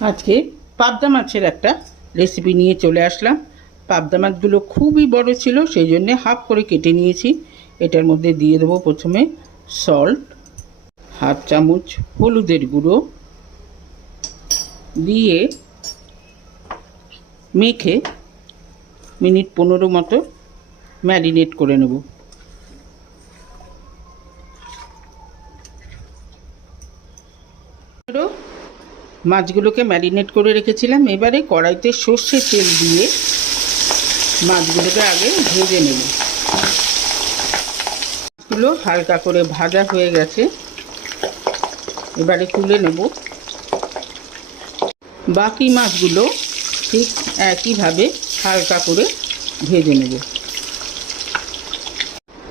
আজকে পাবদা মাছের একটা রেসিপি নিয়ে চলে আসলাম। পাবদা মাছগুলো খুবই বড় ছিল, সেই জন্যে হাফ করে কেটে নিয়েছি। এটার মধ্যে দিয়ে দেবো প্রথমে সল্ট হাফ চামচ হলুদের গুঁড়ো। দিয়ে মেখে মিনিট পনেরো মতো ম্যারিনেট করে নেব। মাছগুলোকে ম্যারিনেট করে রেখেছিলাম। এবারে কড়াইতে সর্ষের তেল দিয়ে মাছগুলোকে আগে ভেজে নেব। মাছগুলো হালকা করে ভাজা হয়ে গেছে। এবারে তুলে নেব। বাকি মাছগুলো ঠিক একইভাবে হালকা করে ভেজে নেব।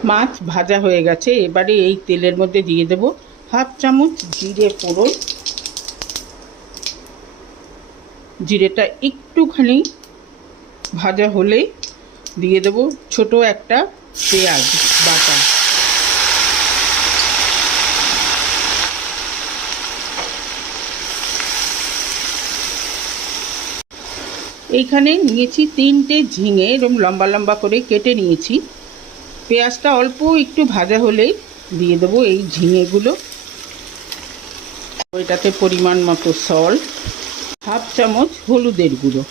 মাছ ভাজা হয়ে গেছে। এবারে এই তেলের মধ্যে দিয়ে দেব হাফ চামচ জিরে ফোড়ন। জিরেটা একটুখানি ভাজা হলেই দিয়ে দেব ছোট একটা পেঁয়াজ বাটা। এইখানে নিয়েছি তিনটে ঝিঙে এরকম লম্বা লম্বা করে কেটে নিয়েছি। পেঁয়াজটা অল্প একটু ভাজা হলেই দিয়ে দেবো এই ঝিঙেগুলো। ওইটাতে পরিমাণ মতো সল্ট হাফ চামচ হলুদের গুঁড়ো।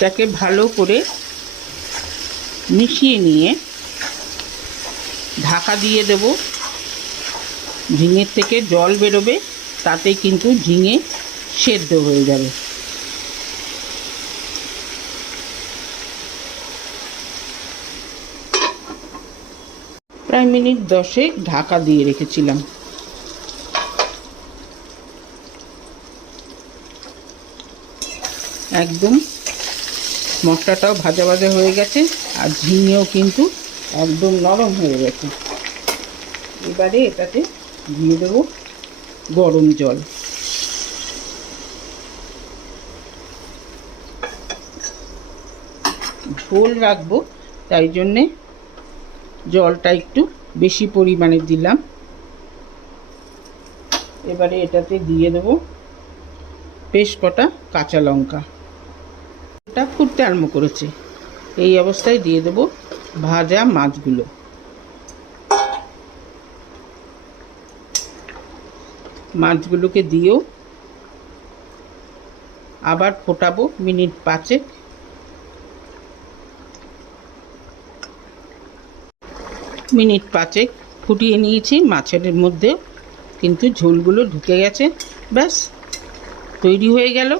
তাকে ভালো করে মিশিয়ে নিয়ে ঢাকা দিয়ে দেব। ঝিঙের থেকে জল বেরোবে, তাতে কিন্তু ঝিঙে সেদ্ধ হয়ে যাবে। প্রায় মিনিট দশেক ঢাকা দিয়ে রেখেছিলাম। একদম। মশলাটাও ভাজা ভাজা হয়ে গেছে আর ঝিঙেও কিন্তু একদম নরম হয়ে গেছে। এবারে এটাতে দিয়ে দেবো গরম জল। ঝোল রাখব, তাই জন্যে জলটা একটু বেশি পরিমাণে দিলাম। এবারে এটাতে দিয়ে দেবো বেশ কটা কাঁচা লঙ্কা। এটা ফুটতে আরম্ভ করেছে। এই অবস্থায় দিয়ে দেবো ভাজা মাছগুলো। মাছগুলোকে দিয়েও আবার ফোটাবো মিনিট পাঁচেক। মিনিট পাঁচেক ফুটিয়ে নিয়েছি মাছের মধ্যে, কিন্তু ঝোলগুলো ঢুকে গেছে। ব্যাস, তৈরি হয়ে গেল।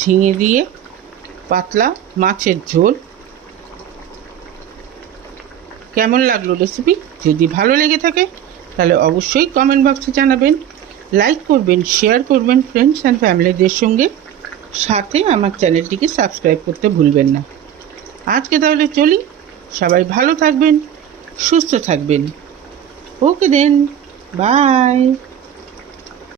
ঝিঙে দিয়ে পাতলা মাছের ঝোল। কেমন লাগল রেসিপি যদি ভালো লেগে থাকে, তাহলে অবশ্যই কমেন্ট বক্সে জানাবেন। লাইক করবেন শেয়ার করবেন ফ্রেন্ডস অ্যান্ড ফ্যামিলিদের সঙ্গে। সাথে আমার চ্যানেলটিকে সাবস্ক্রাইব করতে ভুলবেন না। আজকে তাহলে চলি। সবাই ভালো থাকবেন, সুস্থ থাকবেন। ওকে দেন বাই